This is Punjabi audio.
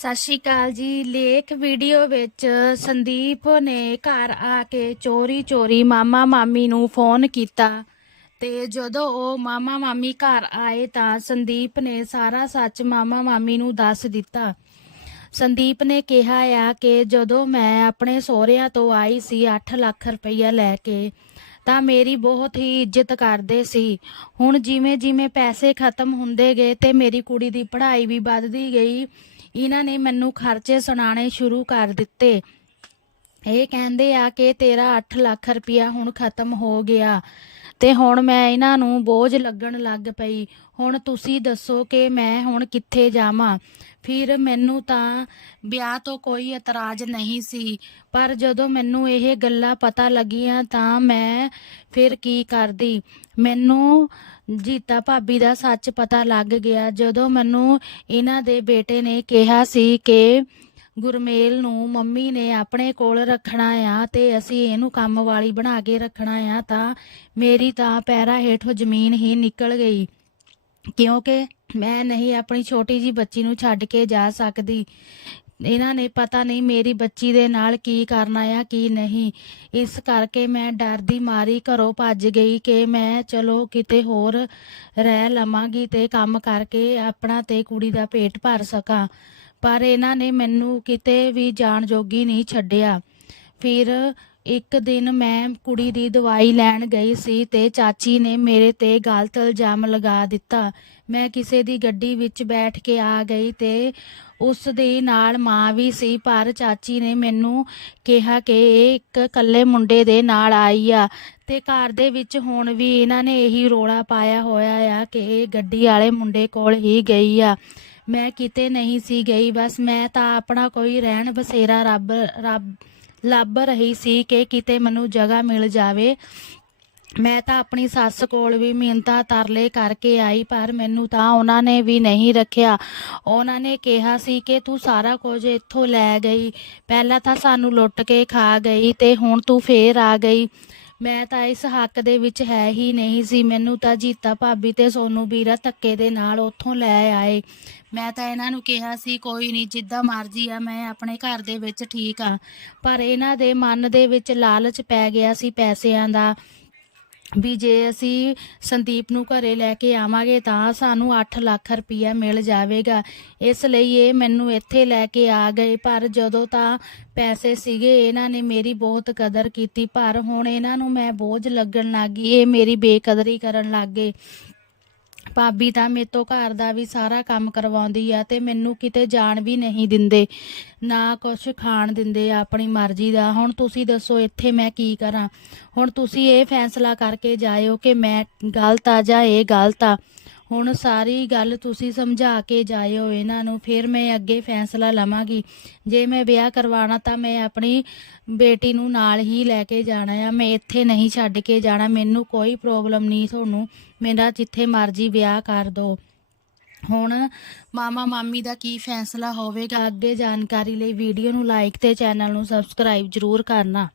ਸਤਿ ਸ਼੍ਰੀ ਅਕਾਲ ਜੀ। ਲੇਖ ਵੀਡੀਓ ਵਿੱਚ ਸੰਦੀਪ ਨੇ ਘਰ ਆ ਕੇ ਚੋਰੀ ਚੋਰੀ ਮਾਮਾ ਮਾਮੀ ਨੂੰ ਫੋਨ ਕੀਤਾ ਤੇ ਜਦੋਂ ਉਹ ਮਾਮਾ ਮਾਮੀ ਘਰ ਆਏ ਤਾਂ ਸੰਦੀਪ ਨੇ ਸਾਰਾ ਸੱਚ ਮਾਮਾ ਮਾਮੀ ਨੂੰ ਦੱਸ ਦਿੱਤਾ। ਸੰਦੀਪ ਨੇ ਕਿਹਾ ਆ ਕਿ ਜਦੋਂ ਮੈਂ ਆਪਣੇ ਸਹੁਰਿਆਂ ਤੋਂ ਆਈ ਸੀ 8 ਲੱਖ ਰੁਪਈਆ ਲੈ ਕੇ, ਤਾਂ ਮੇਰੀ ਬਹੁਤ ਹੀ ਇੱਜ਼ਤ ਕਰਦੇ ਸੀ। ਹੁਣ ਜਿਵੇਂ ਜਿਵੇਂ ਪੈਸੇ ਖਤਮ ਹੁੰਦੇ ਗਏ ਤੇ ਮੇਰੀ ਕੁੜੀ ਦੀ ਪੜ੍ਹਾਈ ਵੀ ਵੱਧਦੀ ਗਈ ਇਹਨਾਂ ਨੇ ਮੈਨੂੰ ਖਰਚੇ ਸੁਣਾਣੇ ਸ਼ੁਰੂ ਕਰ ਦਿੱਤੇ। ਇਹ ਕਹਿੰਦੇ ਆ ਕਿ ਤੇਰਾ 8 ਲੱਖ ਰੁਪਇਆ ਹੁਣ ਖਤਮ ਹੋ ਗਿਆ। ਤੇ ਹੁਣ ਮੈਂ ਇਹਨਾਂ ਨੂੰ ਬੋਝ ਲੱਗਣ ਲੱਗ ਪਈ। ਹੁਣ ਤੁਸੀਂ ਦੱਸੋ ਕਿ ਮੈਂ ਹੁਣ ਕਿੱਥੇ ਜਾਵਾਂ? ਫਿਰ ਮੈਨੂੰ ਤਾਂ ਵਿਆਹ ਤੋਂ ਕੋਈ ਇਤਰਾਜ਼ ਨਹੀਂ ਸੀ। ਪਰ ਜਦੋਂ ਮੈਨੂੰ ਇਹ ਗੱਲਾਂ ਪਤਾ ਲੱਗੀਆਂ ਤਾਂ ਮੈਂ ਫਿਰ ਕੀ ਕਰਦੀ? ਮੈਨੂੰ ਜੀਤਾ ਭਾਬੀ ਦਾ ਸੱਚ ਪਤਾ ਲੱਗ ਗਿਆ। ਜਦੋਂ ਮੈਨੂੰ ਇਹਨਾਂ ਦੇ ਬੇਟੇ ਨੇ ਕਿਹਾ ਸੀ ਕਿ ਗੁਰਮੇਲ ਨੂੰ ਮੰਮੀ ਨੇ ਆਪਣੇ ਕੋਲ ਰੱਖਣਾ ਆ ਤੇ ਅਸੀਂ ਇਹਨੂੰ ਕੰਮ ਵਾਲੀ ਬਣਾ ਕੇ ਰੱਖਣਾ ਆ ਤਾਂ ਮੇਰੀ ਤਾਂ ਪੈਰਾਂ ਹੇਠੋਂ ਜ਼ਮੀਨ ਹੀ ਨਿਕਲ ਗਈ। ਕਿਉਂਕਿ ਮੈਂ ਨਹੀਂ ਆਪਣੀ ਛੋਟੀ ਜੀ ਬੱਚੀ ਨੂੰ ਛੱਡ ਕੇ ਜਾ ਸਕਦੀ। ਇਹਨਾਂ ਨੇ ਪਤਾ ਨਹੀਂ ਮੇਰੀ ਬੱਚੀ ਦੇ ਨਾਲ ਕੀ ਕਰਨਾ ਆ, ਕੀ ਨਹੀਂ। ਇਸ ਕਰਕੇ ਮੈਂ ਡਰ ਦੀ ਮਾਰੀ ਘਰੋਂ ਭੱਜ ਗਈ ਕਿ ਮੈਂ ਚਲੋ ਕਿਤੇ ਹੋਰ ਰਹਿ ਲਵਾਂਗੀ ਤੇ ਕੰਮ ਕਰਕੇ ਆਪਣਾ ਤੇ ਕੁੜੀ ਦਾ ਪੇਟ ਭਰ ਸਕਾਂ। ਪਰ ਇਹਨਾਂ ਨੇ ਮੈਨੂੰ ਕਿਤੇ ਵੀ ਜਾਣ ਜੋਗੀ ਨਹੀਂ ਛੱਡਿਆ। ਫਿਰ ਇੱਕ ਦਿਨ ਮੈਂ ਕੁੜੀ ਦੀ ਦਵਾਈ ਲੈਣ ਗਈ ਸੀ ਤੇ ਚਾਚੀ ਨੇ ਮੇਰੇ ਤੇ ਗਲਤ ਇਲਜ਼ਾਮ ਲਗਾ ਦਿੱਤਾ। ਮੈਂ ਕਿਸੇ ਦੀ ਗੱਡੀ ਵਿੱਚ ਬੈਠ ਕੇ ਆ ਗਈ ਤੇ ਉਸ ਦੇ ਨਾਲ ਮਾਂ ਵੀ ਸੀ, ਪਰ ਚਾਚੀ ਨੇ ਮੈਨੂੰ ਕਿਹਾ ਕਿ ਇਹ ਇੱਕ ਇਕੱਲੇ ਮੁੰਡੇ ਦੇ ਨਾਲ ਆਈ ਆ ਤੇ ਘਰ ਦੇ ਵਿੱਚ ਹੁਣ ਵੀ ਇਹਨਾਂ ਨੇ ਇਹੀ ਰੋਲਾ ਪਾਇਆ ਹੋਇਆ ਆ ਕਿ ਇਹ ਗੱਡੀ ਵਾਲੇ ਮੁੰਡੇ ਕੋਲ ਹੀ ਗਈ ਆ। ਮੈਂ ਕਿਤੇ ਨਹੀਂ ਸੀ ਗਈ, ਬਸ ਮੈਂ ਤਾਂ ਆਪਣਾ ਕੋਈ ਰਹਿਣ ਬਸੇਰਾ ਰੱਬ ਰੱਬ, ਲੱਭ ਰਹੀ ਸੀ ਕਿ ਕਿਤੇ ਮੈਨੂੰ ਜਗ੍ਹਾ ਮਿਲ ਜਾਵੇ। ਮੈਂ ਤਾਂ ਆਪਣੀ ਸੱਸ ਕੋਲ ਵੀ ਮਿਹਨਤਾਂ ਤਰਲੇ ਕਰਕੇ ਆਈ, ਪਰ ਮੈਨੂੰ ਤਾਂ ਉਹਨਾਂ ਨੇ ਵੀ ਨਹੀਂ ਰੱਖਿਆ। ਉਹਨਾਂ ਨੇ ਕਿਹਾ ਸੀ ਕਿ ਤੂੰ ਸਾਰਾ ਕੁਝ ਇੱਥੋਂ ਲੈ ਗਈ। ਪਹਿਲਾਂ ਤਾਂ ਸਾਨੂੰ ਲੁੱਟ ਕੇ ਖਾ ਗਈ ਤੇ ਹੁਣ ਤੂੰ ਫੇਰ ਆ ਗਈ। ਮੈਂ ਤਾਂ ਇਸ ਹੱਕ ਦੇ ਵਿੱਚ ਹੈ ਹੀ ਨਹੀਂ ਸੀ। ਮੈਨੂੰ ਤਾਂ ਜੀਤਾ ਭਾਬੀ ਤੇ ਸੋਨੂ ਵੀਰਾ ਧੱਕੇ ਦੇ ਨਾਲ ਉੱਥੋਂ ਲੈ ਆਏ। ਮੈਂ ਤਾਂ ਇਹਨਾਂ ਨੂੰ ਕਿਹਾ ਸੀ, ਕੋਈ ਨਹੀਂ, ਜਿੱਦਾਂ ਮਰਜ਼ੀ ਆ, ਮੈਂ ਆਪਣੇ ਘਰ ਦੇ ਵਿੱਚ ਠੀਕ ਆ। ਪਰ ਇਹਨਾਂ ਦੇ ਮਨ ਦੇ ਵਿੱਚ ਲਾਲਚ ਪੈ ਗਿਆ ਸੀ ਪੈਸਿਆਂ ਦਾ। ਵੀ ਜੇ ਅਸੀਂ ਸੰਦੀਪ ਨੂੰ ਘਰੇ ਲੈ ਕੇ ਆਵਾਂਗੇ ਤਾਂ ਸਾਨੂੰ 8 ਲੱਖ ਰੁਪਈਆ ਮਿਲ ਜਾਵੇਗਾ। ਇਸ ਲਈ ਇਹ ਮੈਨੂੰ ਇੱਥੇ ਲੈ ਕੇ ਆ ਗਏ। ਪਰ ਜਦੋਂ ਤਾਂ ਪੈਸੇ ਸੀਗੇ, ਇਹਨਾਂ ਨੇ ਮੇਰੀ ਬਹੁਤ ਕਦਰ ਕੀਤੀ। ਪਰ ਹੁਣ ਇਹਨਾਂ ਨੂੰ ਮੈਂ ਬੋਝ ਲੱਗਣ ਲੱਗੀ ਇਹ ਮੇਰੀ ਬੇਕਦਰੀ ਕਰਨ ਲੱਗ ਗਏ। ਭਾਬੀ ਤਾਂ ਮੇਰੇ ਤੋਂ ਘਰ ਦਾ ਵੀ ਸਾਰਾ ਕੰਮ ਕਰਵਾਉਂਦੀ ਆ ਤੇ ਮੈਨੂੰ ਕਿਤੇ ਜਾਣ ਵੀ ਨਹੀਂ ਦਿੰਦੇ, ਨਾ ਕੁਛ ਖਾਣ ਦਿੰਦੇ ਆ ਆਪਣੀ ਮਰਜ਼ੀ ਦਾ। ਹੁਣ ਤੁਸੀਂ ਦੱਸੋ ਇੱਥੇ ਮੈਂ ਕੀ ਕਰਾਂ? ਹੁਣ ਤੁਸੀਂ ਇਹ ਫੈਸਲਾ ਕਰਕੇ ਜਾਇਓ ਕਿ ਮੈਂ ਗਲਤ ਆ ਜਾਂ ਇਹ ਗਲਤ ਆ। ਹੁਣ ਸਾਰੀ ਗੱਲ ਤੁਸੀਂ ਸਮਝਾ ਕੇ ਜਾਇਓ ਇਹਨਾਂ ਨੂੰ, ਫਿਰ ਮੈਂ ਅੱਗੇ ਫੈਸਲਾ ਲਵਾਂਗੀ। ਜੇ ਮੈਂ ਵਿਆਹ ਕਰਵਾਉਣਾ ਤਾਂ ਮੈਂ ਆਪਣੀ ਬੇਟੀ ਨੂੰ ਨਾਲ ਹੀ ਲੈ ਕੇ ਜਾਣਾ ਆ। ਮੈਂ ਇੱਥੇ ਨਹੀਂ ਛੱਡ ਕੇ ਜਾਣਾ, ਮੈਨੂੰ ਕੋਈ ਪ੍ਰੋਬਲਮ ਨਹੀਂ ਤੁਹਾਨੂੰ। ਮੇਰਾ ਜਿੱਥੇ ਮਰਜ਼ੀ ਵਿਆਹ ਕਰ ਦਿਓ ਹੁਣ ਮਾਮਾ ਮਾਮੀ ਦਾ ਕੀ ਫੈਸਲਾ ਹੋਵੇਗਾ, ਅੱਗੇ ਜਾਣਕਾਰੀ ਲਈ ਵੀਡੀਓ ਨੂੰ ਲਾਈਕ ਤੇ ਚੈਨਲ ਨੂੰ ਸਬਸਕ੍ਰਾਈਬ ਜ਼ਰੂਰ ਕਰਨਾ।